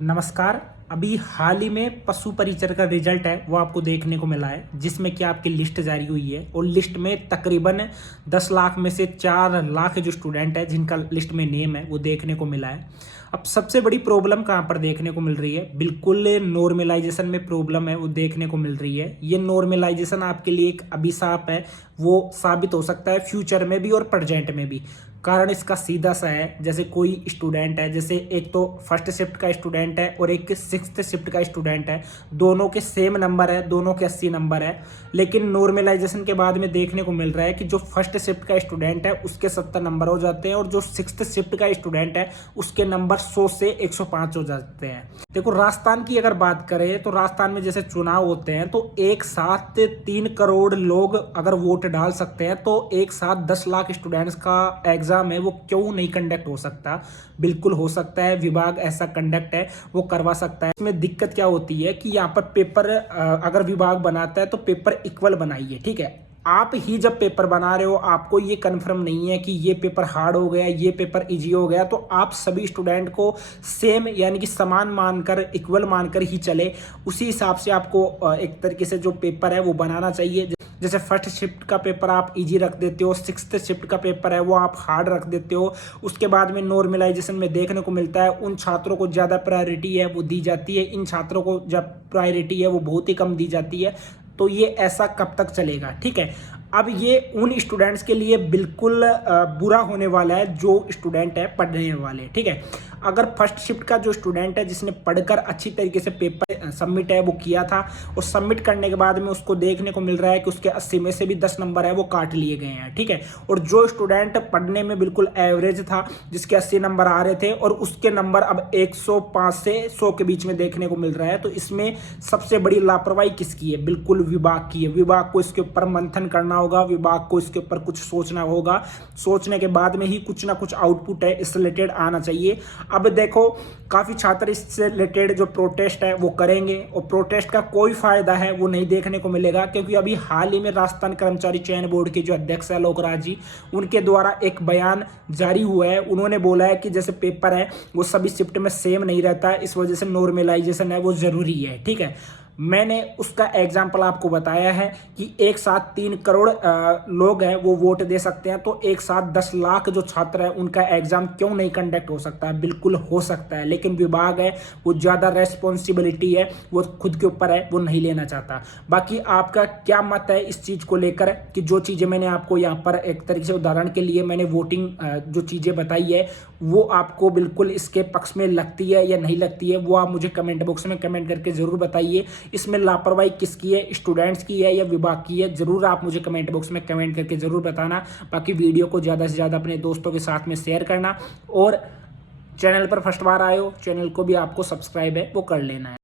नमस्कार। अभी हाल ही में पशु परिचर का रिजल्ट है वो आपको देखने को मिला है, जिसमें कि आपकी लिस्ट जारी हुई है और लिस्ट में तकरीबन 10 लाख में से 4 लाख जो स्टूडेंट है जिनका लिस्ट में नेम है वो देखने को मिला है। अब सबसे बड़ी प्रॉब्लम कहाँ पर देखने को मिल रही है? बिल्कुल नॉर्मलाइजेशन में प्रॉब्लम है वो देखने को मिल रही है। ये नॉर्मलाइजेशन आपके लिए एक अभिशाप है, वो साबित हो सकता है फ्यूचर में भी और प्रेजेंट में भी। कारण इसका सीधा सा है, जैसे कोई स्टूडेंट है, जैसे एक तो फर्स्ट शिफ्ट का स्टूडेंट है और एक सिक्स्थ शिफ्ट का स्टूडेंट है, दोनों के सेम नंबर है, दोनों के 80 नंबर है। लेकिन नॉर्मलाइजेशन के बाद में देखने को मिल रहा है कि जो फर्स्ट शिफ्ट का स्टूडेंट है उसके 70 नंबर हो जाते हैं और जो सिक्स्थ शिफ्ट का स्टूडेंट है उसके नंबर 100 से 105 हो जाते हैं। देखो, राजस्थान की अगर बात करें तो राजस्थान में जैसे चुनाव होते हैं तो एक साथ 3 करोड़ लोग अगर वोट डाल सकते हैं, तो एक साथ 10 लाख स्टूडेंट्स का एग्जाम है वो क्यों नहीं कंडक्ट हो सकता? बिल्कुल हो सकता है, विभाग ऐसा कंडक्ट है वो करवा सकता है। इसमें दिक्कत क्या होती है कि यहाँ पर पेपर अगर विभाग बनाता है तो पेपर इक्वल बनाइए, ठीक है। आप ही जब पेपर बना रहे हो आपको ये कंफर्म नहीं है कि ये पेपर हार्ड हो गया, ये पेपर इजी हो गया, तो आप सभी स्टूडेंट को सेम यानी कि समान मानकर, इक्वल मानकर ही चले। उसी हिसाब से आपको एक तरीके से जो पेपर है वो बनाना चाहिए। जैसे फर्स्ट शिफ्ट का पेपर आप इजी रख देते हो, सिक्स्थ शिफ्ट का पेपर है वो आप हार्ड रख देते हो। उसके बाद में नॉर्मलाइजेशन में देखने को मिलता है उन छात्रों को ज़्यादा प्रायोरिटी है वो दी जाती है, इन छात्रों को जब प्रायोरिटी है वो बहुत ही कम दी जाती है। तो ये ऐसा कब तक चलेगा? ठीक है। अब ये उन स्टूडेंट्स के लिए बिल्कुल बुरा होने वाला है जो स्टूडेंट है पढ़ने वाले, ठीक है। अगर फर्स्ट शिफ्ट का जो स्टूडेंट है जिसने पढ़कर अच्छी तरीके से पेपर सबमिट है वो किया था और सबमिट करने के बाद में उसको देखने को मिल रहा है कि उसके 80 में से भी 10 नंबर है वो काट लिए गए हैं, ठीक है। और जो स्टूडेंट पढ़ने में बिल्कुल एवरेज था, जिसके 80 नंबर आ रहे थे और उसके नंबर अब 105 से 100 के बीच में देखने को मिल रहा है, तो इसमें सबसे बड़ी लापरवाही किसकी है? बिल्कुल विभाग की है। विभाग को इसके ऊपर मंथन करना होगा, विभाग को इसके ऊपर कुछ सोचना होगा। सोचने के बाद में ही कुछ ना कुछ आउटपुट है इससे रिलेटेड आना चाहिए। अब देखो, काफी छात्र इससे रिलेटेड जो प्रोटेस्ट है वो करेंगे और प्रोटेस्ट का कोई फायदा है वो नहीं देखने को मिलेगा, क्योंकि अभी हाल ही में राजस्थान कर्मचारी चयन बोर्ड के जो अध्यक्ष है लोकराज जी, उनके द्वारा एक बयान जारी हुआ है। उन्होंने बोला है कि जैसे पेपर है वो सभी शिफ्ट में सेम नहीं रहता है, इस वजह से नॉर्मलाइजेशन है वो जरूरी है, ठीक है। मैंने उसका एग्जाम्पल आपको बताया है कि एक साथ 3 करोड़ लोग हैं वो वोट दे सकते हैं, तो एक साथ 10 लाख जो छात्र है उनका एग्जाम क्यों नहीं कंडक्ट हो सकता है? बिल्कुल हो सकता है, लेकिन विभाग है वो ज़्यादा रेस्पॉन्सिबिलिटी है वो खुद के ऊपर है वो नहीं लेना चाहता। बाकी आपका क्या मत है इस चीज़ को लेकर कि जो चीज़ें मैंने आपको यहाँ पर एक तरीके से उदाहरण के लिए मैंने वोटिंग जो चीज़ें बताई है वो आपको बिल्कुल इसके पक्ष में लगती है या नहीं लगती है? वो आप मुझे कमेंट बॉक्स में कमेंट करके ज़रूर बताइए। इसमें लापरवाही किसकी है, स्टूडेंट्स की है या विभाग की है? जरूर आप मुझे कमेंट बॉक्स में कमेंट करके जरूर बताना। बाकी वीडियो को ज़्यादा से ज़्यादा अपने दोस्तों के साथ में शेयर करना और चैनल पर फर्स्ट बार आए हो, चैनल को भी आपको सब्सक्राइब है वो कर लेना है।